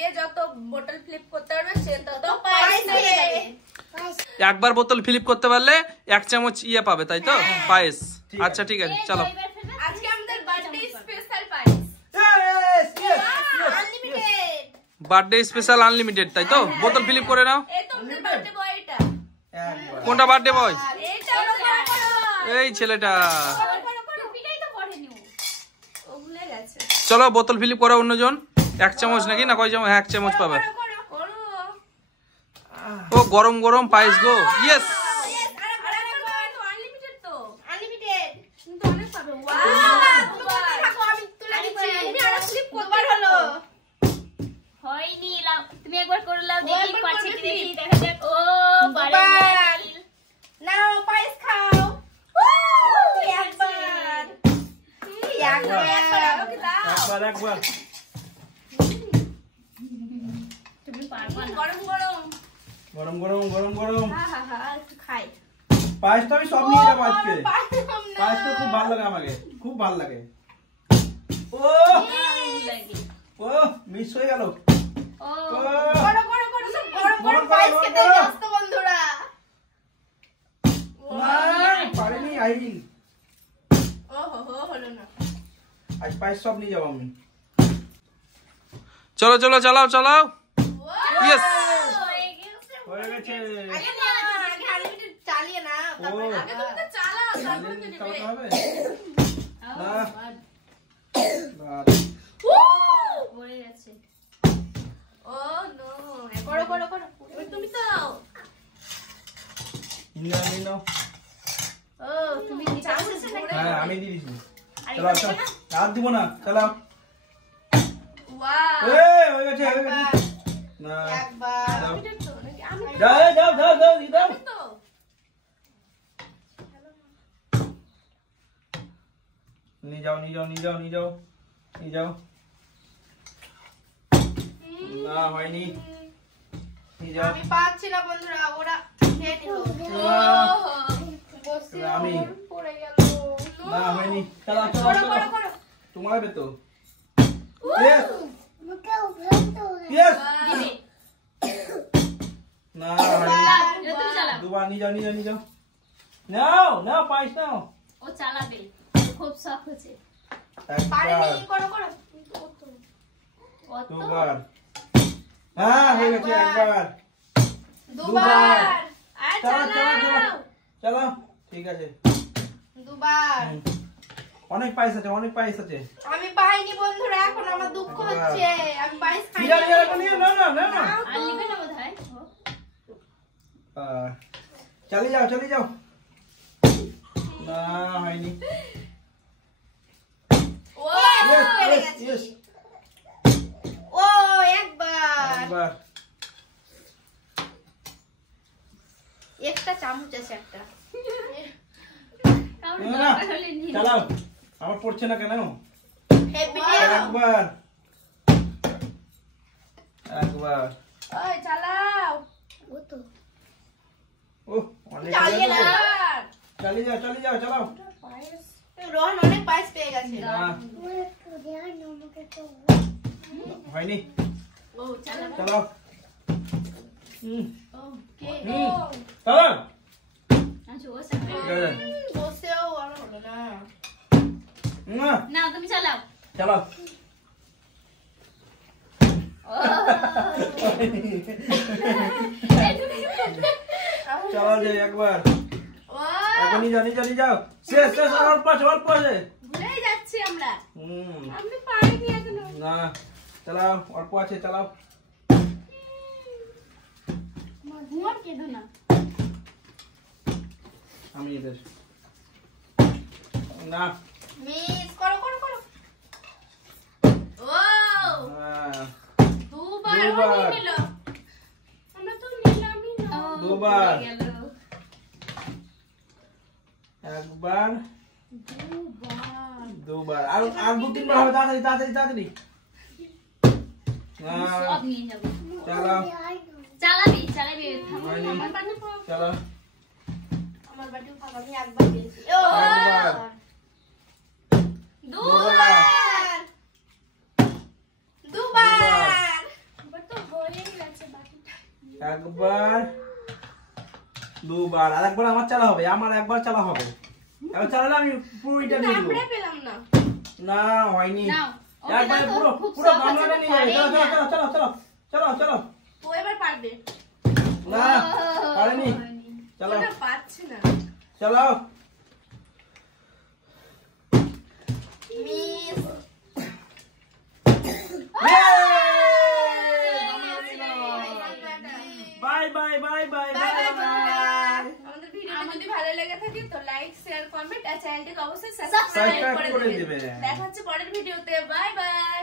যে যত বোতল ফ্লিপ করতে পারবে সে তত পায়েস পেয়ে যাবে। একবার বোতল ফ্লিপ করতে পারলে 1 চামচ ইয়ে পাবে, তাই তো? পায়েস। আচ্ছা ঠিক আছে, চলো। আজকে আমাদের বার্থডে স্পেশাল পায়েস। আনলিমিটেড বার্থডে স্পেশাল আনলিমিটেড, তাই তো? বোতল ফ্লিপ করে নাও। এই তো আমাদের বার্থডে বয় এটা। কোনটা বার্থডে বয়? এইটা এই ছেলেটা। টুপিটাই তো পড়েনি ও ভুলে গেছে। চলো বোতল ফ্লিপ করো অন্যজন। 1 চামচ নাকি না কয় চামচ? 1 চামচ পাবে। ও গরম গরম পায়েস গো। ইয়েস। আনলিমিটেড তো আনলিমিটেড কিন্তু অনেক পাবে। ওয়াও থাকো আমি তুলে দিচ্ছি। তুমি আরো স্লিপ কতবার হলো? হয়নি, তুমি একবার করে লাও দেখি পাচ্ছে কি দেখি, দেখা যাক। ও বারে নাও পায়েস খাও। একবার ওকে দাও। একবার তুমি পারবা না। গরম গরম গরম গরম গরম গরম একটু খাই। পায়েসটা আমি সব নিয়ে যাবো আজকে। পায়েসটা খুব ভালো লাগে আমাকে, খুব ভালো লাগে। ও ও মিস হয়ে গেল। ও করো করো করো সব গরম গরম পায়েস খেতে ব্যস্ত বন্ধুরা। পারিনি আইল। ওহো হলো না। আজ পায়েস সব নিয়ে যাবো আমি। চলো চলো চালাও চালাও। ইয়েস। হয়ে গেছে। আগে না আগে আনলিমিটেড চালিয়ে না তারপরে আগে তুমি তো চালাও তারপরে তো নেবে। হবে না পড়ে গেছে। ও নো করো করো করো তুমি তো নিয়ে নাও। ও তুমি কি চালাচ্ছ নাকি? হ্যাঁ আমি দিয়ে দিছি। চলো চলো আর দিব না, চলো। ওয়াও এই হয়ে গেছে হয়ে গেছে। না একবার আনলিমিটেড তো নাকি? আমি যাও যাও যাও যাও দাও। তো নিয়ে যাও নিয়ে যাও নিয়ে যাও নিয়ে যাও নিয়ে যাও। না হয়নি, নিয়ে যাও। আমি পাচ্ছি না বন্ধুরা, ওরা খেয়ে নিল। বসে আমি পড়ে গেল। না হয়নি, চলো চলো করো চলো। করো করো তোমার হবে তো। Yes yes. না হয়নি। এটা তুমি চালাও। দুবার নিয়ে যাও নিয়ে যাও নিয়ে যাও। নাও নাও পায়েস নাও। ও চালাবে, খুব শখ হচ্ছে। পারেনি একবার করো করো অত দুবার। হ্যাঁ হয়ে গেছে একবার। দুবার আর চলো চলো চলো চালাও চলো ঠিক আছে। দুবার। অনেক পায়েস আছে অনেক পায়েস আছে। আমি পাইনি বন্ধুরা, এখন আমার দুঃখ হচ্ছে। আমি পায়েস খাই নিয়ে যাও নিয়ে যাও না না না। আর লিখে না বোধহয়। চলে যাও চলে যাও। না হয়নি। ও Yes, পেরে yes, গেছি। yes. ও একবার একবার একটা চামচ আছে একটা। কারণ না, দরকার হলে নিয়ে চালাও। আমার পড়ছে না কেন? হেভি একবার একবার। ওই চালাও ও অনেক চালিয়ে না। চালিয়ে যাও চালিয়ে যাও চালাও। রোহন অনেক পায়েস পেয়ে গেছে। না হয়নি, ও চালাও চালাও। কে চালাও। আচ্ছা ও চালাবে। ঠিক আছে। বসেও আর হলো না। না, না তুমি চালাও। চালাও। ও চালাও যাই একবার। ও এখন নিয়ে যাও নিয়ে যাও নিয়ে যাও। শেষ শেষ অল্প আছে অল্প আছে। ভুলেই যাচ্ছি আমরা। হুম আমি পাইনি এখনো। না চালাও অল্প আছে চালাও। ঘুমার কেঁদো না। আমি এদের না মিস করো করো করো। ও হ্যাঁ, দুবার দুবার। হয়ে গেল। আমরা তো নিলামই না। ও, দুবার। পড়ে গেল। একবার দুবার। দুবার আর আর দু তিনবার হবে। তাড়াতাড়ি তাড়াতাড়ি তাড়াতাড়ি। না সব নিয়ে যাবো। চালাও। চালাবি চালাবি। হয়নি। আমার পানি পাও। চালাও। আমার বাটিও খাবো, আমি একবার দিয়েছি। ও একবার। দুবার দুবার। দুবার, আর একবার আমার চালা হবে, আমার একবার চালা হবে। এবার চালালে আমি পুরো এটা দিয়ে দেবো। আমরা পেলাম না। না হয়নি, নাও। একবার পুরো পুরো গামলাটা নিয়ে যাবে। চলো চলো চলো চলো চলো চলো চলো। ও এবার পারবে। না পারেনি, চলো ওটা পারছে না। চলো। Miss. Bye bye bye bye bye bye bye. আমাদের ভিডিওটা যদি ভালো লেগে থাকে তো লাইক শেয়ার কমেন্ট আর চ্যানেলটিকে অবশ্যই সাবস্ক্রাইব সাবস্ক্রাইব করে করে দিবে। দিবেন। দেখা হচ্ছে পরের ভিডিওতে। Bye bye.